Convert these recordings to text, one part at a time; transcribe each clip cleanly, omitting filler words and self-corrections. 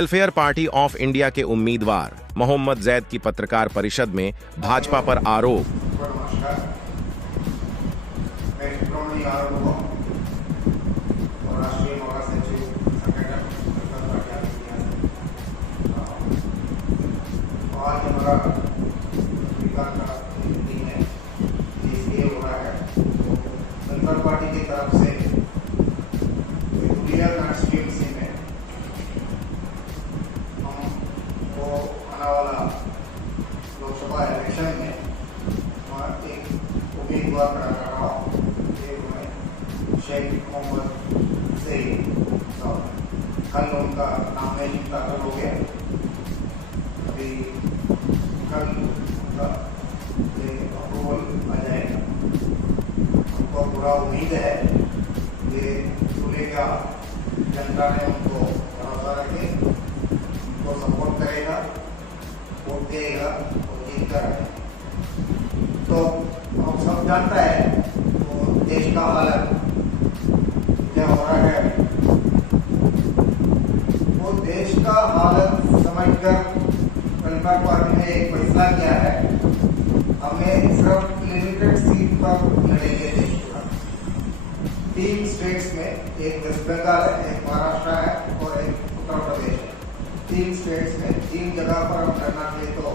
Welfare party of India के उम्मीदवार मोहम्मद जैद की पत्रकार परिषद में भाजपा पर आरोप। पार्टी की तरफ से कॉन्स्टिट्यूंसी में हमको आने वाला लोकसभा इलेक्शन में एक उम्मीदवार खड़ा कर रहा हूँ। शेख मोहम्मद जैद साहब, कल उनका नॉमिनेशन दाखिल हो गया। अभी कल उनका अप्रूवल आ जाएगा। हमको पूरा उम्मीद है कि चुनेगा जनता ने उनको भरोसा रखे, उनको सपोर्ट करेगा, वोट देगा और जीत कर आएगा। तो हम सब जानता है तो देश का हालत क्या हो रहा है, वो देश का हालत समझकर वेलफेयर पार्टी ने एक फैसला किया है। हमें सिर्फ लिमिटेड सीट पर लड़ेंगे देश का। 3 स्टेट्स में, एक वेस्ट बंगाल है, एक महाराष्ट्र है और एक उत्तर प्रदेश है। 3 स्टेट्स में 3 जगह पर हम लड़ना के लिए तो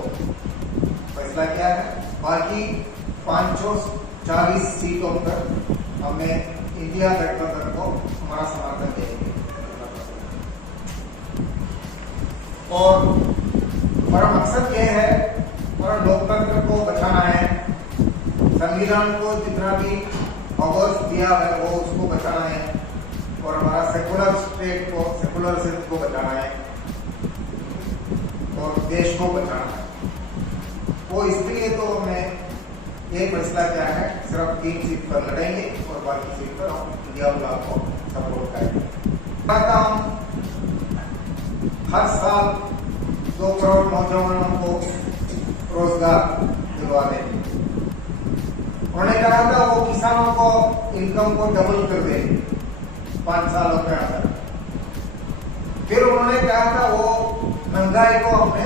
फैसला किया है। बाकी 540 सीटों पर हमें इंडिया गठबंधन को हमारा समर्थन देंगे और हमारा मकसद ये है, हमारा लोकतंत्र को बचाना है। संविधान को जितना भी अवर्स दिया है वो उसको बचाना है और हमारा सेकुलर स्टेट को, सेकुलरिज्म को बचाना है और देश को बचाना है। वो इसलिए तो हमने ये फैसला किया है, सिर्फ 3 सीट पर लड़ेंगे और बाकी सीट पर हम इंडिया ब्लॉक को सपोर्ट करेंगे। हम हर साल 2 करोड़ नौजवानों को रोजगार दिलवा देंगे। उन्होंने कहा था वो किसानों को इनकम को डबल कर देंगे 5 सालों के अंदर। फिर उन्होंने कहा था वो महंगाई को अपने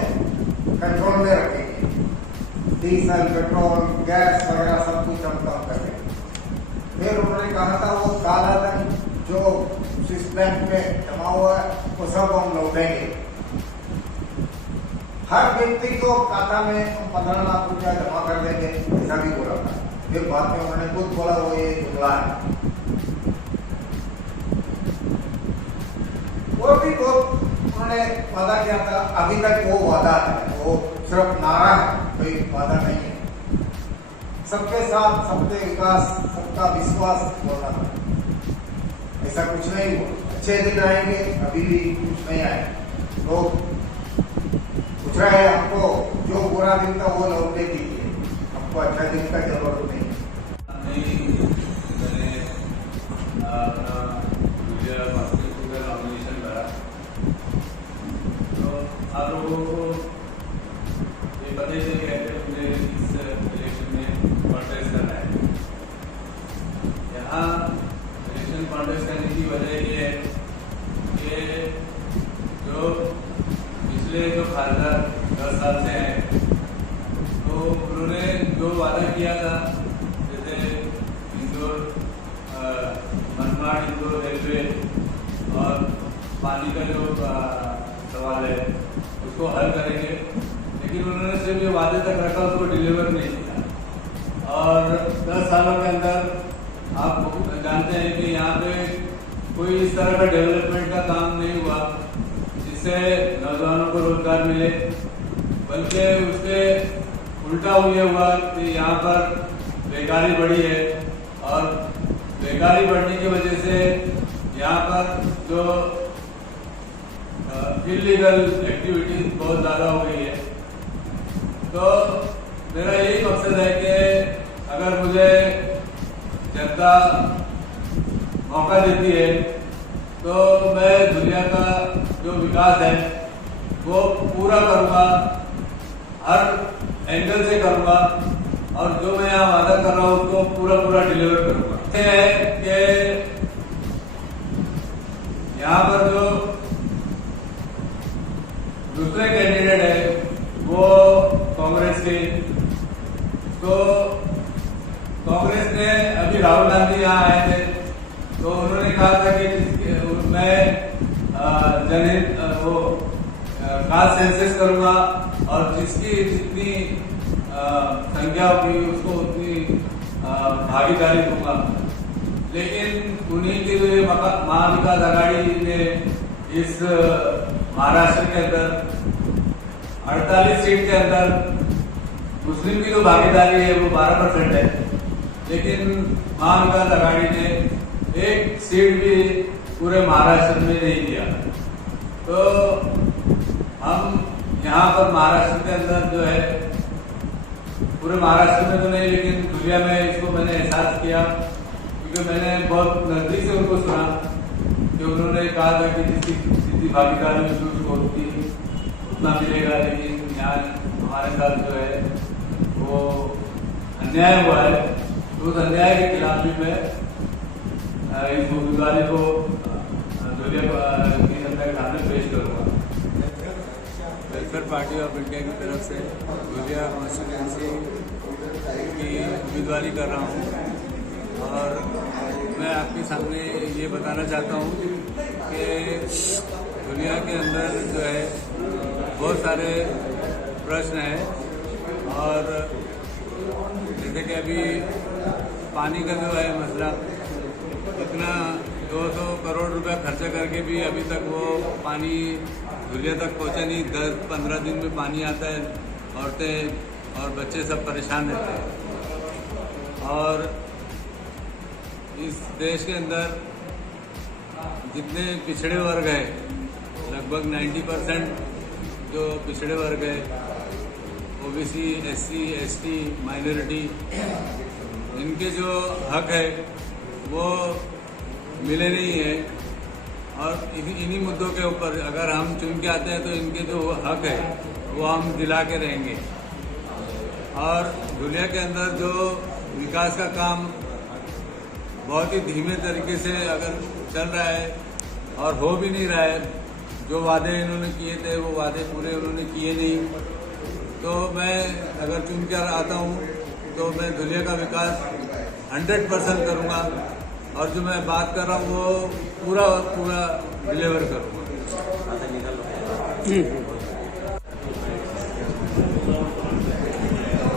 कंट्रोल में रखेंगे, डीजल, पेट्रोल, गैस वगैरह सब कुछ हम कम करेंगे। फिर उन्होंने कहा था वो काला धन जो स्विस बैंक में जमा हुआ है वो सब हम लौटेंगे। हर व्यक्ति को खाता में 15 लाख रुपया जमा कर देंगे, ऐसा भी बोला था। फिर बाद में उन्होंने खुद बोला वो ये जुमला है। वो भी बहुत उन्होंने वादा किया था, अभी तक वो वादा है, वो सिर्फ नारा है, कोई वादा नहीं है। सबके साथ, सबके विकास, सबका विश्वास बोलना था, ऐसा कुछ नहीं हुआ। अच्छे दिन आएंगे, अभी भी कुछ नहीं आए। लोग पूछ रहे हैं हमको जो बुरा दिन था वो लौटने दीजिए, हमको अच्छा दिन का जरूरत नहीं। मैंने अपना नॉमिनेशन करा, तो आप लोगों को ये पता ही चल गया कि मुझे इस इलेक्शन में कॉन्टेस्ट करना है। यहाँ इलेक्शन कॉन्टेस्ट करने की वजह ये है कि जो पिछले जो खासदार 10 साल से हैं, तो उन्होंने जो वादा किया था, जैसे इंदौर, मनमाड़ इंदौर रेलवे और पानी का जो सवाल है उसको हल करेंगे, लेकिन उन्होंने सिर्फ ये वादे तक रखा, उसको डिलीवर नहीं किया। और 10 सालों के अंदर आप जानते हैं कि यहाँ पे कोई इस तरह का डेवलपमेंट का काम नहीं हुआ जिससे नौजवानों को रोजगार मिले, बल्कि उसके उल्टा ये हुआ कि यहाँ पर बेकारी बढ़ी है और बेकारी बढ़ने की वजह से यहाँ पर जो इलीगल एक्टिविटीज बहुत ज़्यादा हो गई है। तो मेरा यही मकसद है कि अगर मुझे जनता मौका देती है तो मैं दुनिया का जो विकास है वो पूरा करूँगा, हर एंगल से करूँगा और जो मैं यहाँ वादा कर रहा हूँ उसको पूरा डिलीवर करूँगा। है कि यहाँ पर जो दूसरे कैंडिडेट है वो कांग्रेस के। तो कांग्रेस ने अभी राहुल गांधी यहाँ आए थे तो उन्होंने कहा था कि मैं जनहित वो खास सेंसस करूंगा और जिसकी जितनी संख्या होगी उसको उतनी भागीदारी दूंगा। लेकिन उन्हीं के लिए महाविकास आघाड़ी ने इस महाराष्ट्र के अंदर 48 सीट के अंदर मुस्लिम की जो भागीदारी है वो 12% है, लेकिन महाविकास आघाड़ी ने एक सीट भी पूरे महाराष्ट्र में नहीं दिया। तो हम यहाँ पर महाराष्ट्र के अंदर जो है, पूरे महाराष्ट्र में तो नहीं लेकिन दुनिया में इसको मैंने एहसास किया, क्योंकि मैंने बहुत नजदीक से उनको सुना कि उन्होंने कहा था कि जितनी भागीदारी में उसको उतना मिलेगा, लेकिन यहाँ हमारे साथ जो है वो अन्याय हुआ है। तो उस अन्याय के खिलाफ भी मैं इस उम्मीदवारी को दुनिया की जनता के सामने पेश करूँगा। वेलफेयर पार्टी ऑफ इंडिया की तरफ से धुलिया कॉन्स्टिट्यूंसी की उम्मीदवारी कर रहा हूँ और मैं आपके सामने ये बताना चाहता हूँ कि दुनिया के अंदर जो है बहुत सारे प्रश्न हैं और जैसे कि अभी पानी का जो है मसला, इतना 200 करोड़ रुपया खर्चा करके भी अभी तक वो पानी धुलिया तक पहुंचा नहीं। 10-15 दिन में पानी आता है, औरतें और बच्चे सब परेशान रहते हैं। और इस देश के अंदर जितने पिछड़े वर्ग हैं, लगभग 90% जो पिछड़े वर्ग है, ओबीसी, एससी, एसटी, माइनॉरिटी, इनके जो हक है वो मिले नहीं है। और इन्हीं मुद्दों के ऊपर अगर हम चुन के आते हैं तो इनके जो हक है वो हम दिला के रहेंगे। और धुलिया के अंदर जो विकास का काम बहुत ही धीमे तरीके से अगर चल रहा है और हो भी नहीं रहा है, जो वादे इन्होंने किए थे वो वादे पूरे उन्होंने किए नहीं। तो मैं अगर चुन कर आता हूँ तो मैं धुलिया का विकास 100% करूँगा और जो मैं बात कर रहा हूँ वो पूरा डिलीवर करूँगा।